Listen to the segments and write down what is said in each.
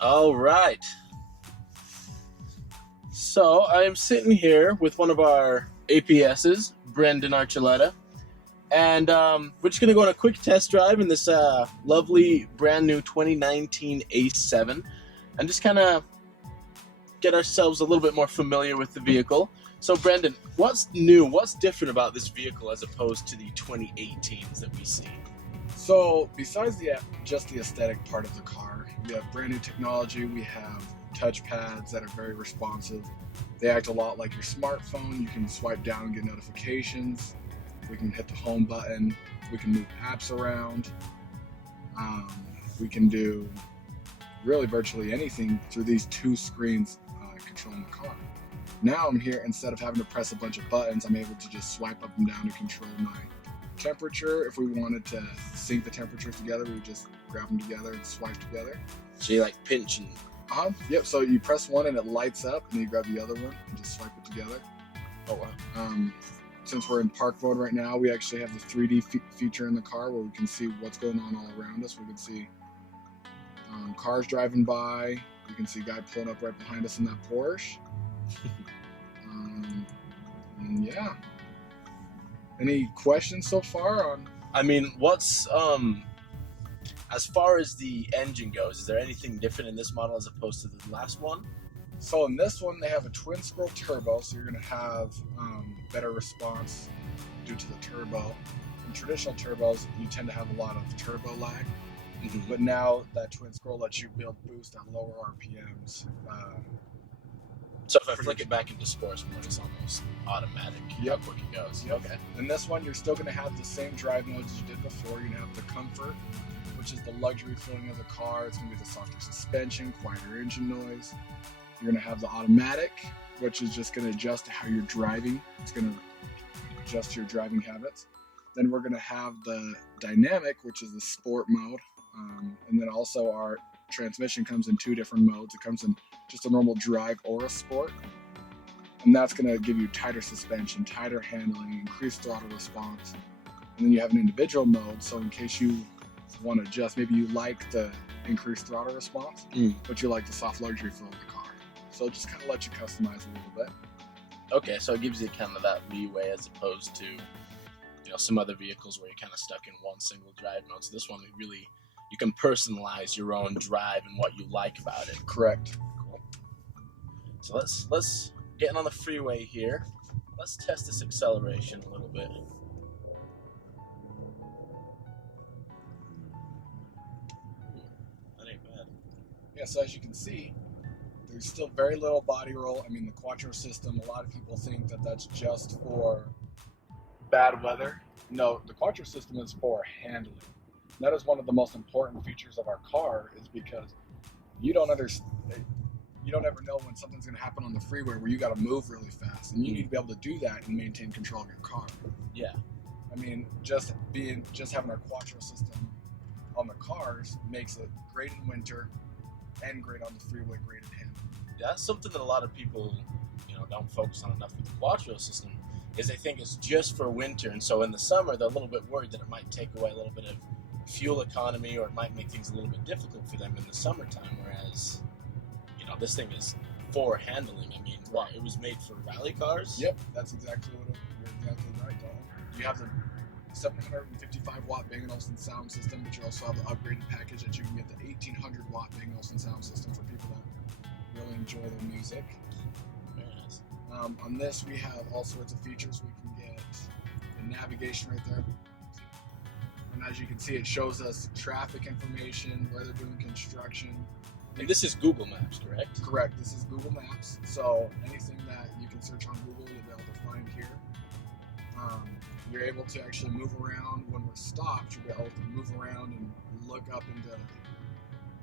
All right. So I am sitting here with one of our APSs, Brendan Archuleta, and we're just going to go on a quick test drive in this lovely brand new 2019 A7 and just kind of get ourselves a little bit more familiar with the vehicle. So, Brendan, what's new? What's different about this vehicle as opposed to the 2018s that we see? So besides just the aesthetic part of the car, we have brand new technology. We have touch pads that are very responsive. They act a lot like your smartphone. You can swipe down and get notifications. We can hit the home button. We can move apps around. Um, we can do really virtually anything through these two screens controlling the car. Now I'm here, instead of having to press a bunch of buttons, I'm able to just swipe up and down to control my temperature. If we wanted to sync the temperatures together, we would just grab them together and swipe together. So you like pinch and... Yep, so you press one and it lights up, and then you grab the other one and just swipe it together. Oh, wow. Since we're in park mode right now, we actually have the 3D feature in the car where we can see what's going on all around us. We can see cars driving by. We can see a guy pulling up right behind us in that Porsche. And yeah. Any questions so far on? I mean, what's as far as the engine goes, is there anything different in this model as opposed to the last one? So in this one, they have a twin scroll turbo, so you're going to have better response due to the turbo. In traditional turbos, you tend to have a lot of turbo lag, but now that twin scroll lets you build boost at lower RPMs. So if I flick it back into sports mode, it's almost automatic. Yep. How quick it goes. Yep. Okay. In this one, you're still going to have the same drive modes as you did before. You're going to have the comfort, which is the luxury feeling of the car. It's going to be the softer suspension, quieter engine noise. You're going to have the automatic, which is just going to adjust to how you're driving. It's going to adjust to your driving habits. Then we're going to have the dynamic, which is the sport mode. And then also our transmission comes in two different modes. It comes in just a normal drag or a sport. And that's going to give you tighter suspension, tighter handling, increased throttle response. And then you have an individual mode. So in case you want to adjust, maybe you like the increased throttle response, but you like the soft luxury feel of the car. So it just kind of lets you customize a little bit. Okay, so it gives you kind of that leeway as opposed to, some other vehicles where you're kind of stuck in one single drive mode. So this one, you can personalize your own drive and what you like about it. Correct. Cool. So let's get on the freeway here. Let's test this acceleration a little bit. That ain't bad. Yeah, so as you can see, there's still very little body roll. I mean, the Quattro system, a lot of people think that that's just for bad weather. No, the Quattro system is for handling. That is one of the most important features of our car, is because you don't ever know when something's going to happen on the freeway where you got to move really fast, and you need to be able to do that and maintain control of your car. Yeah. I mean, just having our Quattro system on the cars makes it great in winter and great on the freeway, great in handling. That's something that a lot of people, don't focus on enough with the Quattro system, is they think it's just for winter, and so in the summer they're a little bit worried that it might take away a little bit of fuel economy, or it might make things a little bit difficult for them in the summertime, whereas this thing is for handling. I mean, it was made for rally cars. Yep, that's exactly what you're exactly right, Dalton. You have the 755 watt Bang & Olufsen sound system, but you also have the upgraded package that you can get the 1800 watt Bang & Olufsen sound system for people that really enjoy their music. Very nice. On this, we have all sorts of features. We can get the navigation right there. And as you can see, it shows us traffic information, where they're doing construction. And this is Google Maps, correct? Correct. This is Google Maps. So anything that you can search on Google, you'll be able to find here. You're able to actually move around when we're stopped. You'll be able to move around and look up into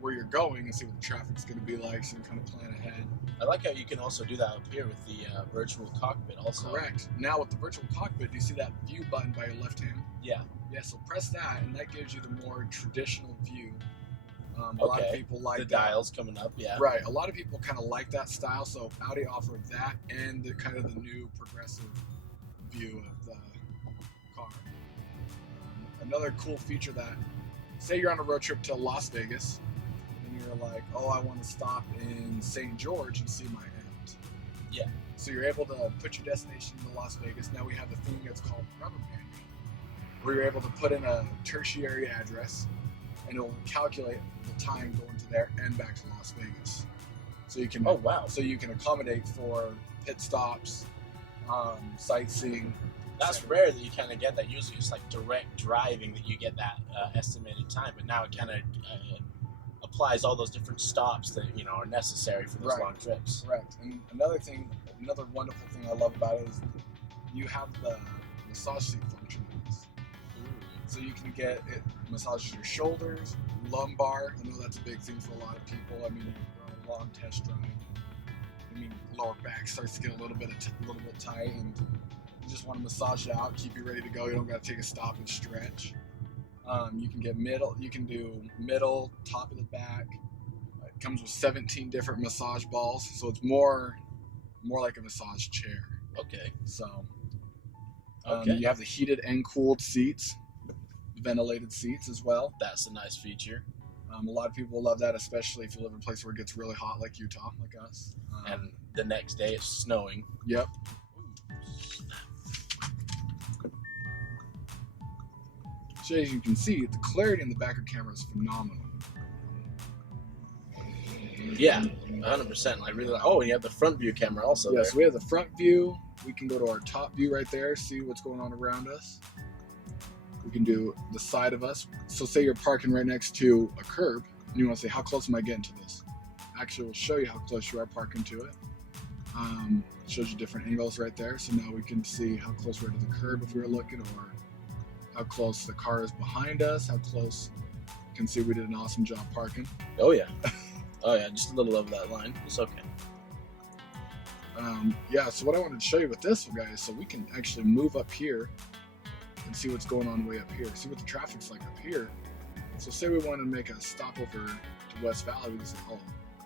where you're going and see what the traffic's going to be like, so you can kind of plan ahead. I like how you can also do that up here with the virtual cockpit also. Correct. Now with the virtual cockpit, do you see that view button by your left hand? Yeah. Yeah, so press that, and that gives you the more traditional view. A lot of people like the that. Dials coming up, yeah. Right, a lot of people kind of like that style, so Audi offered that and the kind of the new progressive view of the car. Another cool feature that, say you're on a road trip to Las Vegas, and and you're like, oh, I want to stop in St. George and see my aunt. Yeah. So you're able to put your destination into Las Vegas. Now we have the thing that's called rubber banding, where you're able to put in a tertiary address, and it will calculate the time going to there and back to Las Vegas. So you can. Oh wow. So you can accommodate for pit stops, sightseeing. That's rare that you kind of get that. Usually it's like direct driving that you get that estimated time, but now it kind of applies all those different stops that are necessary for those Right. long trips. Correct. And another wonderful thing I love about it is you have the massage seat function. So you can get it massages your shoulders, lumbar. I know that's a big thing for a lot of people. I mean, you're on a long test drive. I mean, lower back starts to get a little bit tight, and you just want to massage it out, keep you ready to go. You don't got to take a stop and stretch. You can get middle. You can do middle, top of the back. It comes with 17 different massage balls, so it's more like a massage chair. Okay. So Okay. you have the heated and cooled seats, ventilated seats as well. That's a nice feature. A lot of people love that, especially if you live in a place where it gets really hot, like Utah, like us. And the next day it's snowing. Yep. So as you can see, the clarity in the back of camera is phenomenal. Yeah, 100%. I really like. Oh, and you have the front view camera also. Yes, There. we have the front view. We can go to our top view right there, see what's going on around us. We can do the side of us. So say you're parking right next to a curb, and you want to say, how close am I getting to this? Actually, we'll show you how close you are parking to it. Shows you different angles right there. So now we can see how close we're to the curb if we were looking, or how close the car is behind us, how close. You can see we did an awesome job parking. Oh yeah. Oh yeah, just a little over that line. It's okay. Yeah, so what I wanted to show you with this one, guys, so we can actually move up here and see what's going on way up here. See what the traffic's like up here. So say we wanted to make a stop over to West Valley, we can say, oh,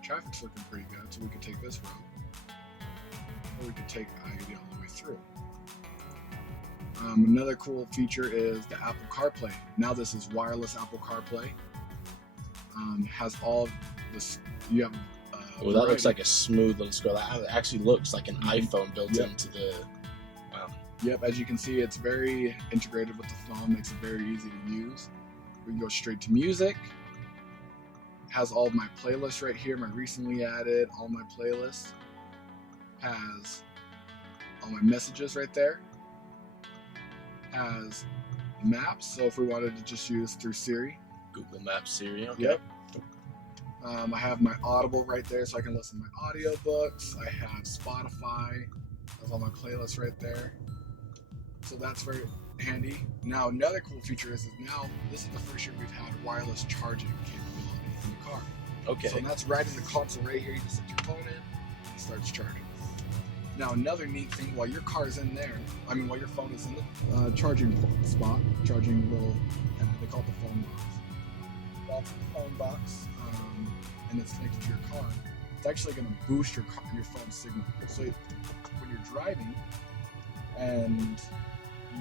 traffic's looking pretty good, so we could take this road. Or we could take I-80 all the way through. Another cool feature is the Apple CarPlay. Now this is wireless Apple CarPlay. Has all this, you have Well, that looks like a smooth little scroll. That actually looks like an iPhone built Yep. into the. Wow. Yep, as you can see, it's very integrated with the phone, makes it very easy to use. We can go straight to music. Has all of my playlists right here, my recently added, all my playlists. Has all my messages right there. Has maps, so if we wanted to just use through Siri. Google Maps, Siri. Okay. Yep. I have my Audible right there, so I can listen to my audiobooks. I have Spotify. Has all my playlists right there. So that's very handy. Now, another cool feature is now this is the first year we've had wireless charging capability in the car. Okay. So that's right in the console right here. You just stick your phone in, it starts charging. Now, another neat thing, while your car is in there, while your phone is in the charging spot, charging little, they call it the phone box. That's the phone box, and it's connected to your car. It's actually going to boost your phone signal. So when you're driving and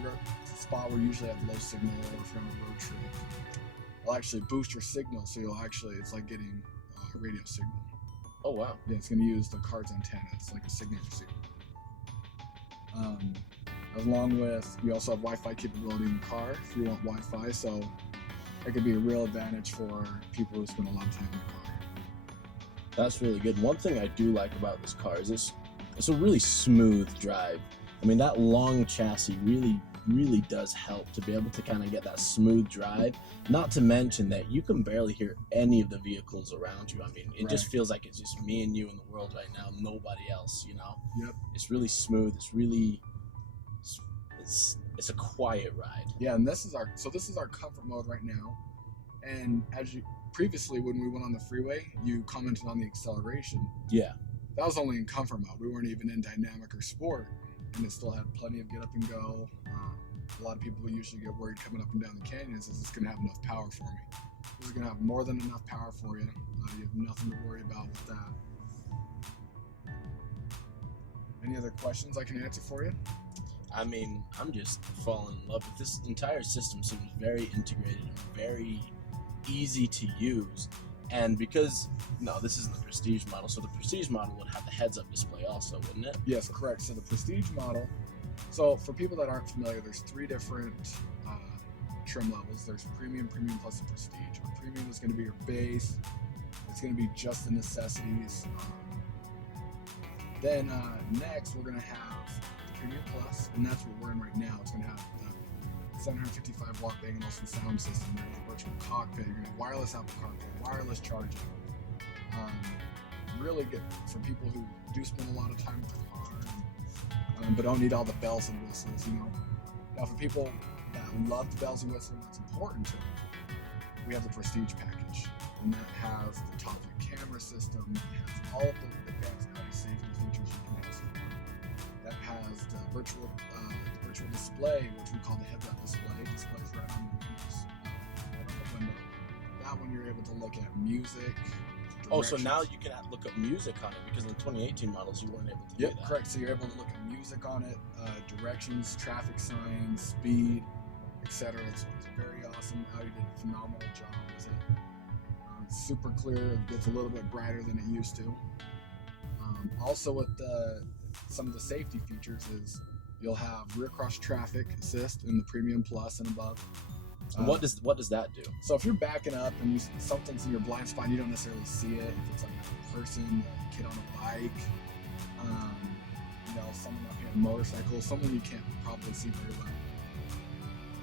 you're at a spot where you usually have low signal, or if you're on a road trip, it'll actually boost your signal. So it's like getting a radio signal. Oh wow. Yeah, it's going to use the car's antenna. It's like a signature signal. Along with, you also have Wi-Fi capability in the car if you want Wi-Fi. So that could be a real advantage for people who spend a lot of time in the car. That's really good. One thing I do like about this car is it's a really smooth drive. I mean, that long chassis really does help to be able to kind of get that smooth drive. Not to mention that you can barely hear any of the vehicles around you. I mean, it just feels like it's just me and you in the world right now, nobody else, Yep. It's really smooth. It's a quiet ride. Yeah, and this is our comfort mode right now. And previously when we went on the freeway, you commented on the acceleration. Yeah. That was only in comfort mode. We weren't even in dynamic or sport, and it still had plenty of get up and go. A lot of people usually get worried coming up and down the canyons, is this going to have enough power for me? This is going to have more than enough power for you. You have nothing to worry about with that. Any other questions I can answer for you? I mean, I'm just falling in love with this entire system. Seems very integrated and very easy to use. And because, no, this isn't the Prestige model, so the Prestige model would have the heads-up display also, wouldn't it? Yes, correct. So the Prestige model, so for people that aren't familiar, there's 3 different trim levels. There's Premium, Premium Plus, and Prestige. Premium is going to be your base. It's going to be just the necessities. Then next, we're going to have the Premium Plus, and that's what we're in right now. It's going to have the 755 watt Bang & Olufsen sound system. You're going to have virtual cockpit. You're going to have wireless Apple CarPlay, wireless charging. Really good for people who do spend a lot of time with their car, but don't need all the bells and whistles. Now for people that love the bells and whistles, that's important to them. We have the Prestige package, and that has the top view camera system. It has all of the advanced Audi safety features you can ask for. That has the virtual display, which we call the heads-up display. Displays right on the window. That one you're able to look at music. Oh, so now you can look up music on it, because in the 2018 models you weren't able to do Yep, that. correct. So you're able to look at music on it, directions, traffic signs, speed, etc. It's very awesome. Audi did a phenomenal job with it. It's super clear. It gets a little bit brighter than it used to. Also, with some of the safety features is you'll have rear cross traffic assist in the Premium Plus and above. And what does that do? So if you're backing up and something's in your blind spot, you don't necessarily see it. If it's like a person, a kid on a bike, someone up here on a motorcycle, someone you can't probably see very well.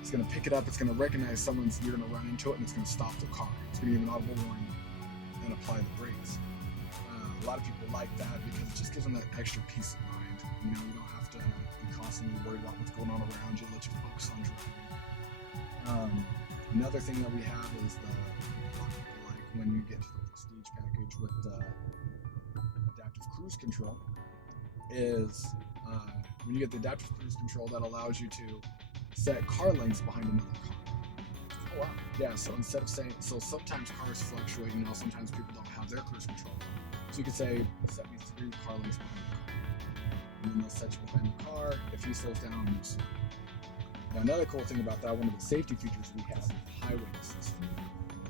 It's going to pick it up. It's going to recognize you're going to run into it, and it's going to stop the car. It's going to give an audible warning and apply the brakes. A lot of people like that because it just gives them that extra peace of mind. You don't have to be constantly worried about what's going on around you. Let you focus on driving. Another thing that we have is like when you get to the Prestige package with the adaptive cruise control, is when you get the adaptive cruise control, that allows you to set car lengths behind another car. Oh wow. Yeah, so instead of saying, sometimes cars fluctuate, sometimes people don't have their cruise control. So you could say, set me 3 car lengths behind the car. And then they'll set you behind the car. If he slows down, you slow. Now, another cool thing about that, one of the safety features we have is highway assist.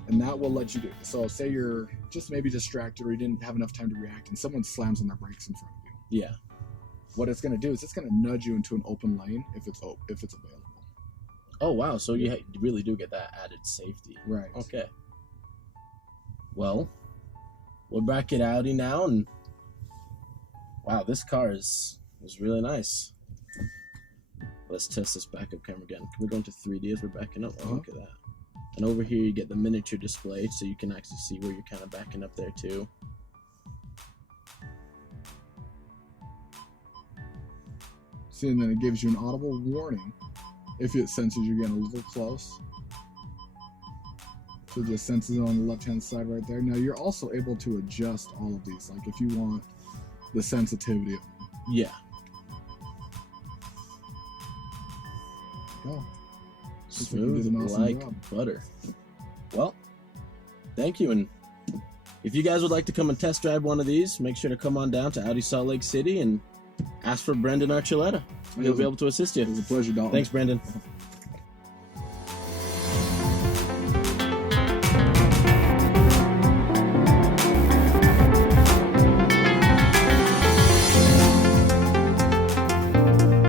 And that will let you do, so say you're just maybe distracted or you didn't have enough time to react and someone slams on their brakes in front of you. Yeah. What it's going to do is it's going to nudge you into an open lane if it's available. Oh wow, so you really do get that added safety. Right. Okay. Well, we're back at Audi now, and wow, this car is really nice. Let's test this backup camera again. Can we go into 3D as we're backing up? Oh, look at that. And over here you get the miniature display, so you can actually see where you're kind of backing up there too. See, and then it gives you an audible warning if it senses you're getting a little close. So it just senses it on the left-hand side right there. Now you're also able to adjust all of these, like if you want the sensitivity of them. Yeah. Go. Smooth like butter. Well, thank you. And if you guys would like to come and test drive one of these, make sure to come on down to Audi Salt Lake City and ask for Brendan Archuleta. He'll be able to assist you. It was a pleasure, Dalton. Thanks, Brendan.